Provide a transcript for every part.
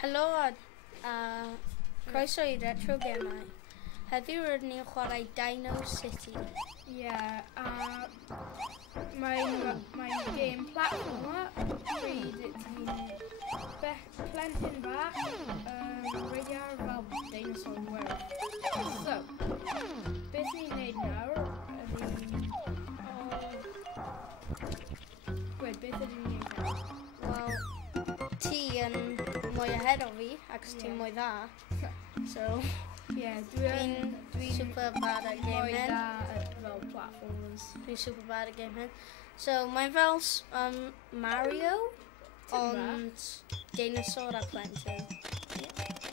Helo a croeso I Retro Gemau. Heddiw rydyn ni'n chwarae Dino City. Mae'n game platformer. Pryd ti'n plentyn bach radio fel dinosaur world. So, beth ni'n neud nawr beth ydyn ni'n neud nawr? Wel, ti yn mwy ahead o fi, ac ti'n mwy dda. So, dwi'n super bad at game hyn. Fel platformers. Dwi'n super bad at game hyn. So, mae'n fel Mario, ond dinosaur a plentyn.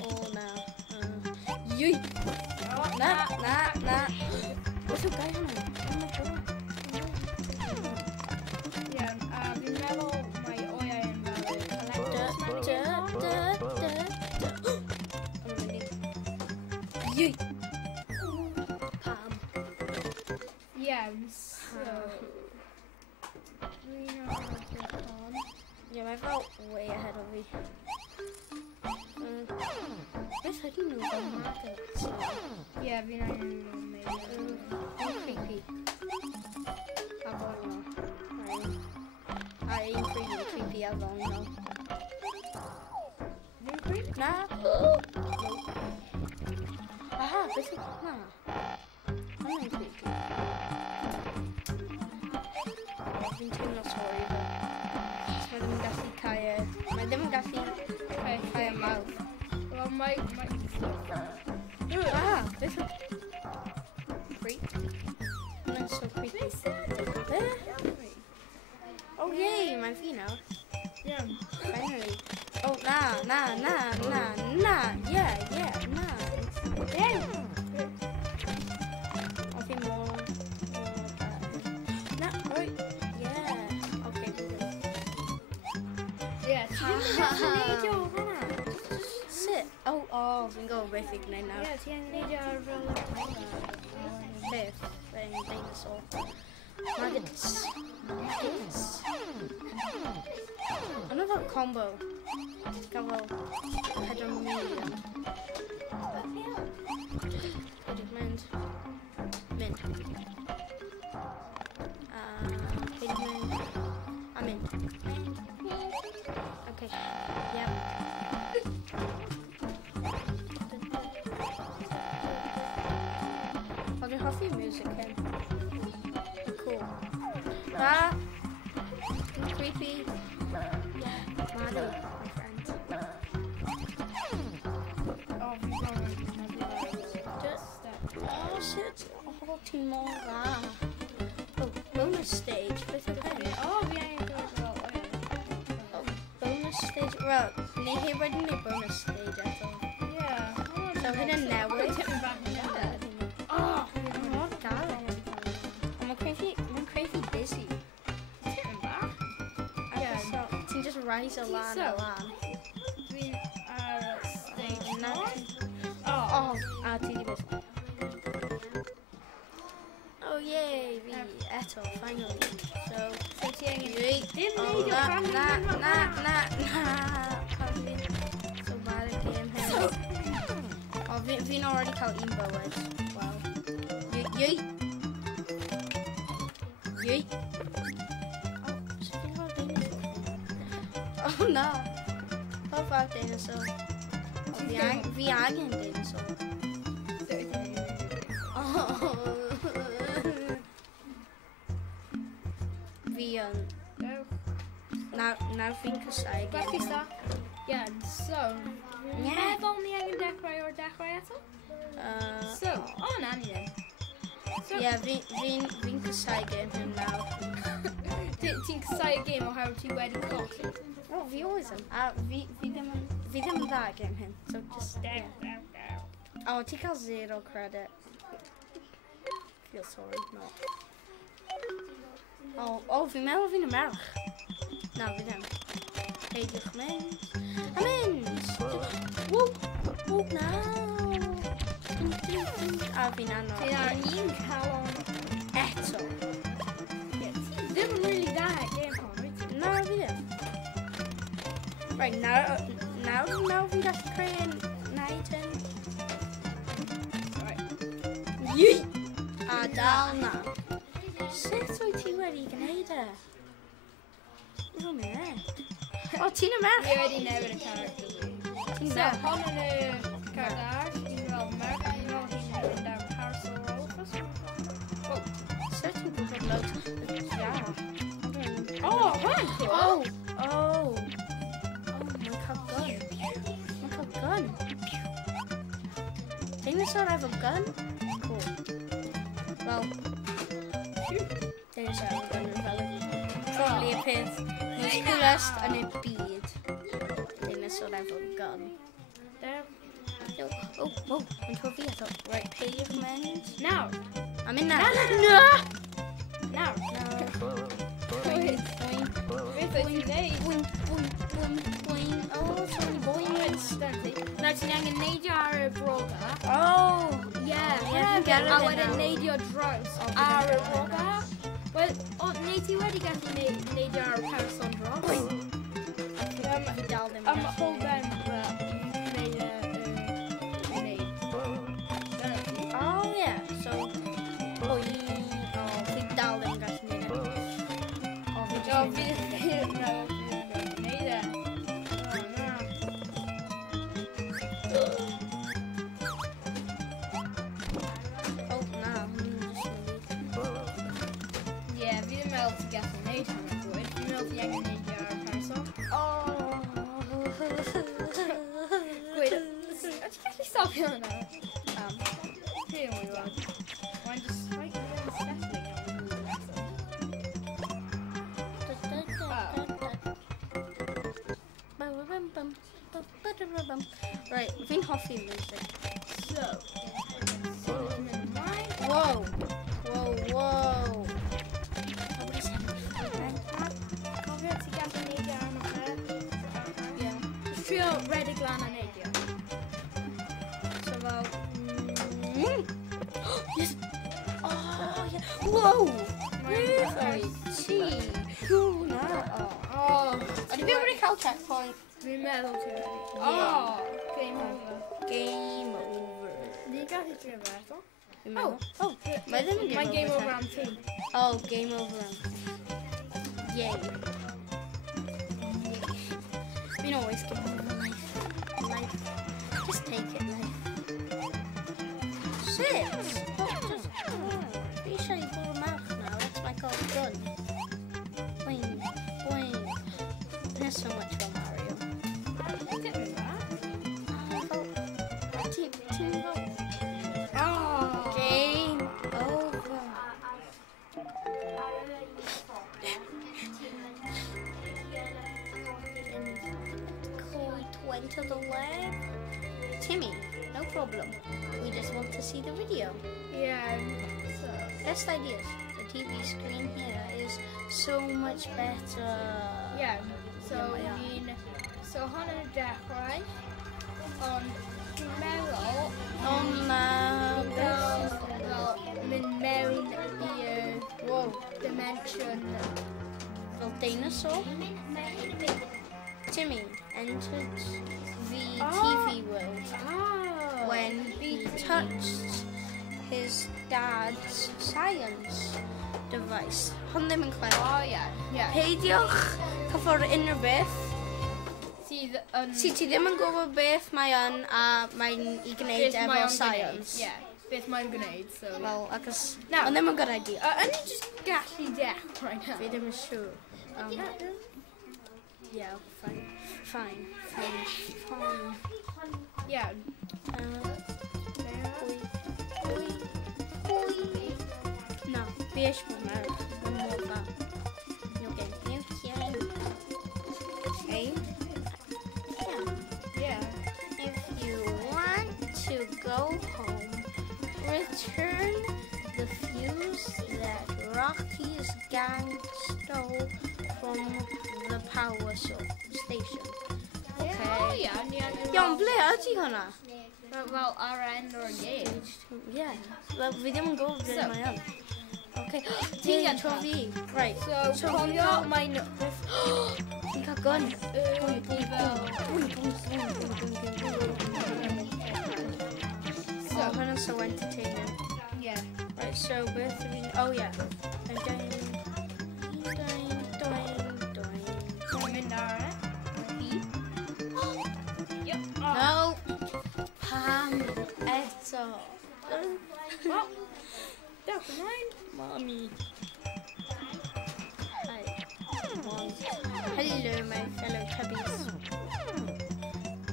O, na. Iwi! Na. Beth yw gael hwnna? Fi'n meddwl mae oiau yn fel Iwi! Pam. So... Mae'n fel way ahead o fi. Beth ydyn nhw fel maggots? Fi'n angen nhw'n meddwl. Creepy. A fel yno. A un creepy a fel yno. Ddim creepy? Na. Aha, beth yw hwnna? Hwnna'n creepy. Fi'n teimlo sori fe. Mae ddim yn gallu cael e. Mae ddim yn gallu cael e mawr. Wel, mae... Ah, beth yw... Creep. Hwnna'n so creepy. Oh yay, mae'n fi nawr. Finally. Oh, na. Yeah, na. Yeah. O, fi mor. Na, oi. Yeah. Okay, sit. Oh, fi'n gwybod beth I gwneud nawr. Ti'n neidio ar fel... Beth? Fe'n dinosaur. Maggots. Ano fel combo? Gael fel 4 million. Pwydych mynd. Pwydych mynd. A mynd. Okay. Yep. Dwi'n hoffi music hyn. Cool. Creepy. Yeah. Mado, my friend. Oh shit. Oh, ti'n mor dda. Oh, bonus stage. Beth yw hyn? Bonus stage. Well, ni heb wedi neud bonus stage eto. So hyn yn newydd. Mor galed. Ond mae'n crazy busy. Ti'n just rise a lan a lan. Fi'n ar stage 4. Oh, a ti di beth. Oh yay, fi eto, finally. So ti angen... Dim Oh, neidio pan na. Pan fi'n so bad at game hyn. Oh, fi'n already cael un bywyd. Wow. Yui. Oh no. How about dinosaur? Oh, fi angen dinosaur. Oh. Fi yn... Nawr fi'n cysau Back game. i start. So, meddwl ni angen dechrau eto? So, na ni ddim. Yeah, fi'n cysau game hyn nawr. Ti'n cysau game oherwydd ti wedi colli? Oh, fi always am. Fi ddim yn dda game hyn. So just... Yeah. Oh, ti cael 0 credit. Feel sorry, no. Oh, fi'n meddwl fi'n y merch. Na, fi ddim. Peidiwch mynd. A mynd! Ww, na! A fi'n anodd. Ti'n ar un calon Eto. Ti ddim yn really dda at game hon, wyt ti? Na, fi ddim. Right, now Nawr fi'n gallu creu yn night yn. Right. Yei! A dal na. Sut wyt ti wedi gwneud e? Yw'n mynd. O, ti'n y merch? Fi wedi newid y character fi. Ti'n So, merch? hon yn y cardar, i'n fel merch, i'n fel hi'n mynd am parasol rollers. Oh, Sut ti'n gwybod loads? Ja. oh, hwn! Oh! Oh! Mae'n cael gun. Mae'n cael gun. Dinosaur efo gun? Cool. Wel, dinosaur efo gun yn fel probably y peth most coolest yn y byd. Dinosaur efo gun. There. Oh, mae'n tro fi eto. Right, pavement. Now. I'm in now. No! Now. No. Wait. Beth wyt ti'n neud? Boing, boing, boing, boing. Oh, sorry, boing. Nawr ti'n angen neidio ar y broga. Oh! Yeah, fi'n gyrraedd a e wedyn nawr. neidio draws O, ar y fi'n broga. Wel, neu ti wedi gallu neidio ar y parasol draws? Fi dal ddim Am yn hold ben gwneud gwneud. Oh, yeah. So, boing. Oh, fi dal ddim yn gallu neud e. Oh, fi O, jyst yn fi ddim yn gwneud e. O, na. Oh, na. Ie, fi ddim meddwl ti gallu neud hwnna bwyd. Fi'n meddwl ti angen neidio ar y parasol. Oh. Gweud, ydych gallu stopio hwnna? Fi ddim yn gwybod. Mae'n just slightly unsettling am y lesson. Right, fi'n hoffi music. So, sy'n mynd ymlaen. Whoa. Whoa, whoa. Nobody's Cofio ti gallu neidio ar y pen? Yeah. Just trio redig lan a neidio. So fel... Yes! Oh, yeah. Whoa! Beth oed ti? Hwna. Oh, Ydy fi wedi cael checkpoint? fi'n meddwl ti wedi. Ie. Oh, game over. Game over. Ni'n gallu trio fe eto? Fi'n meddwl. Oh, mae ddim yn Mae'n game over te. am ti. Oh, game over. Yay. We can always give over life. Life. Just take it, life. Shit! Pretty sure you pull a mouth now. That's my cold gun. Boing, boing. There's so much for Mario. Didn't that? Oh, team vote. Oh. Game over. Chloe went to the lab. Timmy, no problem. We just want to see the video. Yeah, so... Best ideas. The TV screen here is so much better. Yeah, so Yeah, fi'n... So hon yn y dechrau, ond dwi'n meddwl... Fel mynd mewn i'r Whoa. dimension. Well, dinosaur. Timmy entered the TV world Oh. when he touched his dad's science device. Hon ddim yn clem. Oh, yeah. Yeah. Peidiwch cyffwrdd unrhyw beth. Sydd yn... Si ti ddim yn gwybod beth mae yn a mae'n i gwneud Beth mae efo o'n science. gwneud, yeah. Beth mae'n gwneud, so... Wel, acos... Now- Ond ddim yn good idea. Yn i just gallu dechrau now. Fi ddim yn siŵr. Yeah, fine. Fine. Yeah. No, fi eisiau bod merch. Mae'n mor dda. You'll get new here. Okay. Yeah. If you want to go home, return the fuse that Rocky's gang stole from the power station. Oh, yeah. Iawn, ble ydy hwnna? Fel ar end o'r game. Yeah. Wel, fi ddim yn gwybod ble So- mae yn. Okay. Ti'n Ti'n tro fi. Right. So cofio mae'n... Ti'n cael gun. Fel... so entertaining. Yeah. Right, so Birth of Eden. Oh yeah. I'm going. I'm in there, right? Yep. Oh. No. Pam. Eto. Well, don't mind. Mommy. Hi. Hello, my fellow cubbies.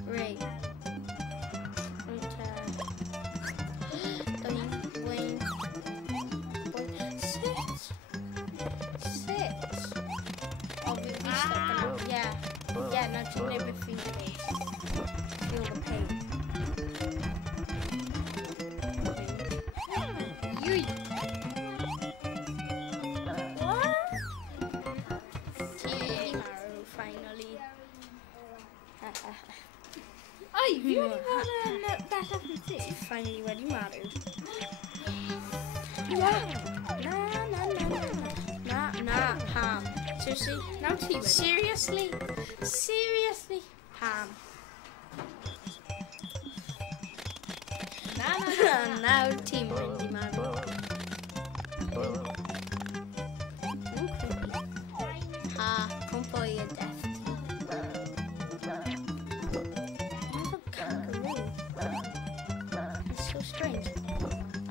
Ray. Obviously stuck in a, yeah, now to never feel the pain. Yui. Maru, finally. Oh, you really want to back up and see? Finally ready, Maru. Nah, Pam. Seriously? Now tea ready. Seriously, Pam. Now team ready, Maru. Ha, come for your death. Another kangaroo. It's so strange. I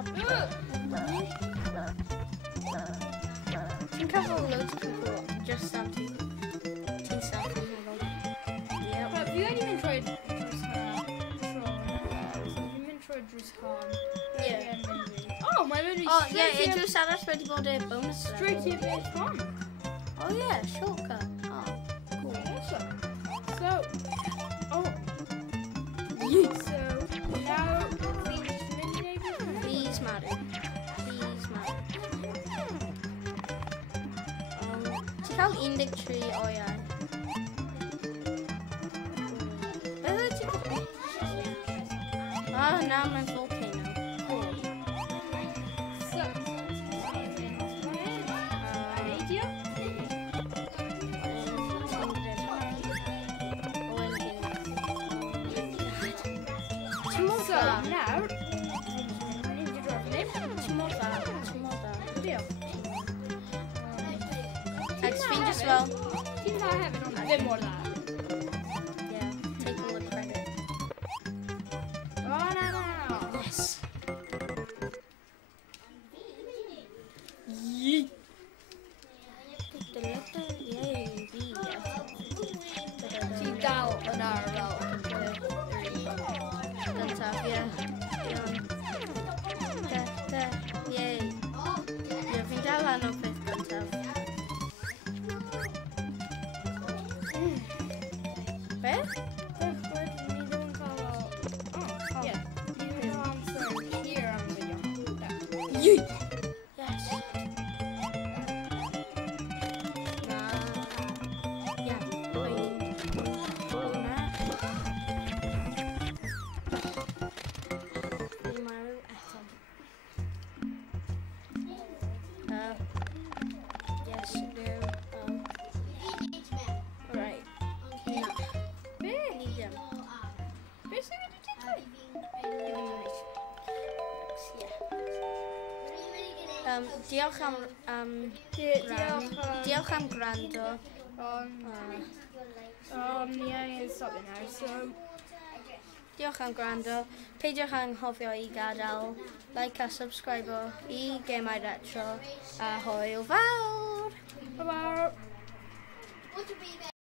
think I've got loads of people just starting to start from here. Yep. Have you even tried Drushan? Yeah. Oh, my memory. Oh, yeah, it just had us ready for the bonus Straight to level. your base farm. Oh, yeah, shortcut. Oh, cool. Awesome. So, so now we just eliminate it. Please, Maru. Check out Indic Tree. Oh, yeah. Oh, now I'm in volcano. Cool. So, idea. So now, Ninja drop name. Deal. XP as well. Didn't I have it on that? Bit more than that. Yeah, take all the credit. Oh no. Yes. Yeet. Cheap down an hour roll. That's up, yeah. Yay. Yeah, I think I'll land on fifth that's up. Where? Yeah. Here on the Yeet. Yes. Yeah. Yes, you do. Alright. Need them. Diolch am gwrando. Yeah, stop it now. So, Diolch am gwrando. Peidiwch anghofio I gadael like a subscriber I Gemau Retro. A hwyl fawr!